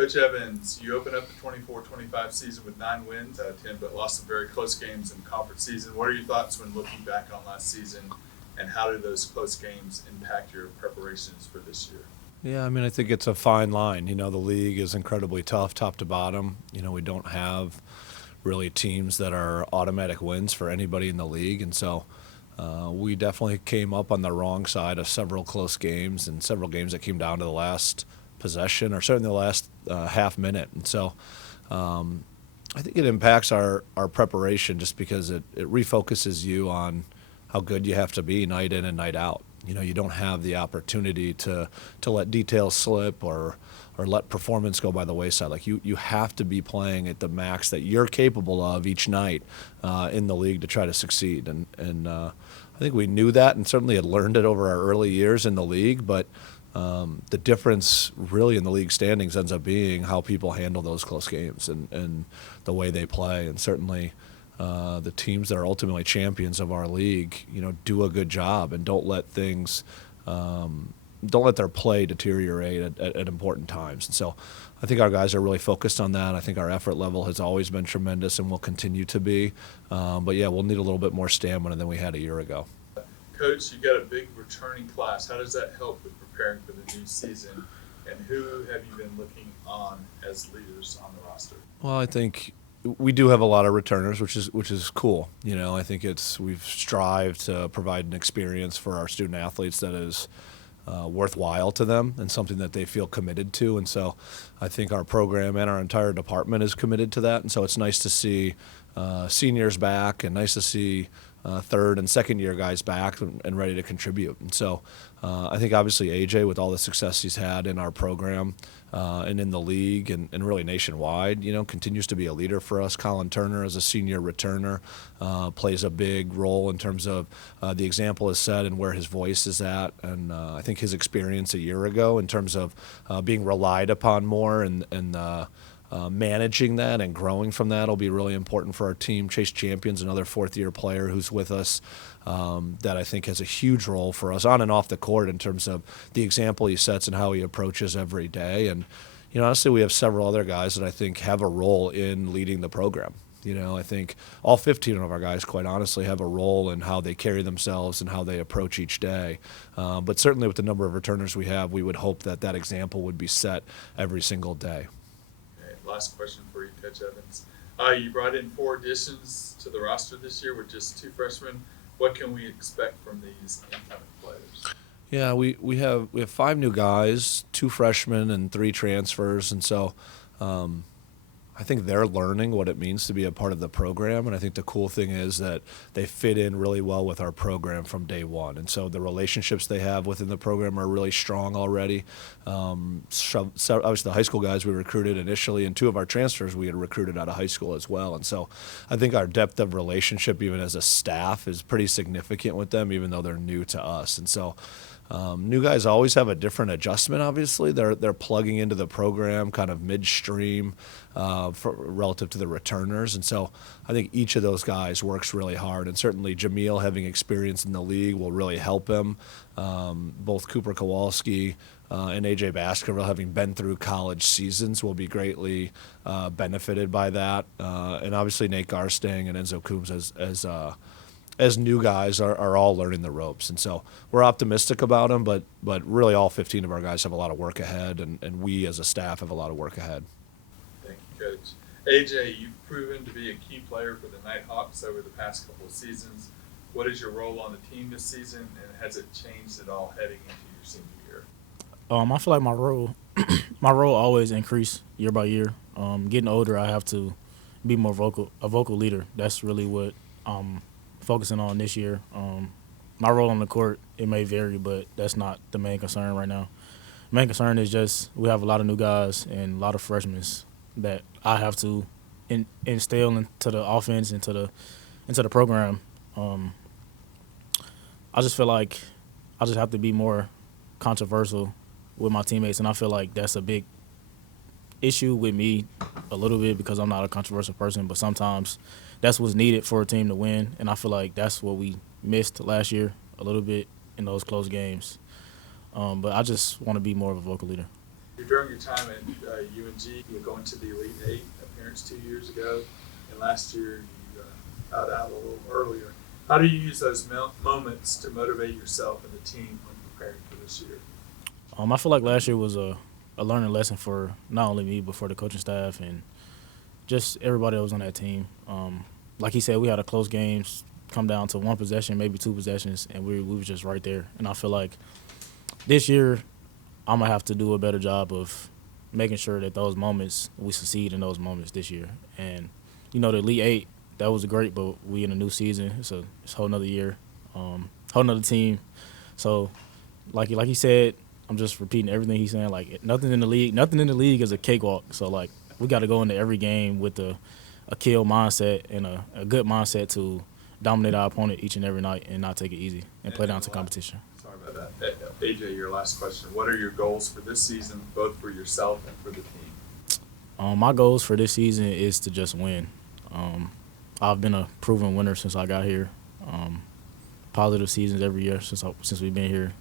Coach Evans, you opened up the 24-25 season with 9 wins out of 10, but lost some very close games in the conference season. What are your thoughts when looking back on last season, and how do those close games impact your preparations for this year? Yeah, I mean, I think it's a fine line. You know, the league is incredibly tough, top to bottom. You know, we don't have really teams that are automatic wins for anybody in the league, and so we definitely came up on the wrong side of several close games and several games that came down to the last possession or certainly the last half minute. And so I think it impacts our preparation just because it refocuses you on how good you have to be night in and night out. You know, you don't have the opportunity to let details slip or let performance go by the wayside. Like you have to be playing at the max that you're capable of each night in the league to try to succeed. And I think we knew that and certainly had learned it over our early years in the league. But the difference really in the league standings ends up being how people handle those close games and the way they play. And certainly the teams that are ultimately champions of our league, you know, do a good job and don't let things, don't let their play deteriorate at important times. And so I think our guys are really focused on that. I think our effort level has always been tremendous and will continue to be. But yeah, we'll need a little bit more stamina than we had a year ago. Coach, you've got a big returning class. How does that help with preparing for the new season? And who have you been looking on as leaders on the roster? Well, I think we do have a lot of returners, which is cool. You know, I think we've strived to provide an experience for our student athletes that is worthwhile to them and something that they feel committed to. And so I think our program and our entire department is committed to that. And so it's nice to see seniors back and nice to see third and second year guys back and ready to contribute. And so I think obviously AJ, with all the success he's had in our program and in the league and really nationwide, you know, continues to be a leader for us. Colin Turner, as a senior returner, plays a big role in terms of the example is set and where his voice is at. And I think his experience a year ago in terms of being relied upon more and managing that and growing from that will be really important for our team. Chase Champion's another fourth-year player who's with us that I think has a huge role for us on and off the court in terms of the example he sets and how he approaches every day. And, you know, honestly, we have several other guys that I think have a role in leading the program. You know, I think all 15 of our guys, quite honestly, have a role in how they carry themselves and how they approach each day. But certainly with the number of returners we have, we would hope that that example would be set every single day. Last question for you, Coach Evans. You brought in 4 additions to the roster this year with just 2 freshmen. What can we expect from these incoming players? Yeah, we have 5 new guys, 2 freshmen and 3 transfers, and so I think they're learning what it means to be a part of the program, and I think the cool thing is that they fit in really well with our program from day one. And so the relationships they have within the program are really strong already. So obviously the high school guys we recruited initially, and 2 of our transfers we had recruited out of high school as well. And so I think our depth of relationship, even as a staff, is pretty significant with them, even though they're new to us. And so new guys always have a different adjustment. Obviously, they're plugging into the program kind of midstream relative to the returners, and so I think each of those guys works really hard. And certainly, Jameel having experience in the league will really help him. Both Cooper Kowalski and AJ Baskerville, having been through college seasons, will be greatly benefited by that. And obviously, Nate Garstang and Enzo Coombs as new guys are all learning the ropes. And so we're optimistic about them, but really all 15 of our guys have a lot of work ahead, and we as a staff have a lot of work ahead. Thank you, Coach. AJ, you've proven to be a key player for the Nighthawks over the past couple of seasons. What is your role on the team this season, and has it changed at all heading into your senior year? I feel like my role always increased year by year. Getting older, I have to be more a vocal leader. That's really what focusing on this year. My role on the court, it may vary, but that's not the main concern right now. Main concern is just we have a lot of new guys and a lot of freshmen that I have to instill into the offense, into the program. I just feel like I just have to be more controversial with my teammates, and I feel like that's a big issue with me a little bit because I'm not a controversial person, but sometimes that's what's needed for a team to win, and I feel like that's what we missed last year a little bit in those close games. But I just want to be more of a vocal leader. During your time at UNG, you going to the Elite Eight appearance 2 years ago, and last year you bowed out a little earlier. How do you use those moments to motivate yourself and the team when preparing for this year? I feel like last year was a learning lesson for not only me but for the coaching staff and just everybody that was on that team. Like he said, we had a close games come down to one possession, maybe two possessions, and we were just right there. And I feel like this year I'm going to have to do a better job of making sure that those moments, we succeed in those moments this year. And, the Elite Eight, that was great, but we in a new season. It's a whole nother year, whole nother team. So, like he said, I'm just repeating everything he's saying. Like, nothing in the league is a cakewalk. So, like, we got to go into every game with a kill mindset and a good mindset to dominate our opponent each and every night and not take it easy and play down to competition. Sorry about that. AJ, your last question. What are your goals for this season, both for yourself and for the team? My goals for this season is to just win. I've been a proven winner since I got here. Positive seasons every year since we've been here.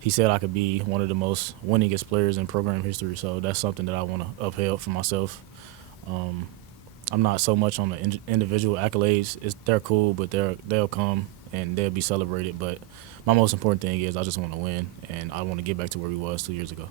He said I could be one of the most winningest players in program history, so that's something that I want to uphold for myself. I'm not so much on the individual accolades. They're cool, but they'll come and they'll be celebrated. But my most important thing is I just want to win, and I want to get back to where we was 2 years ago.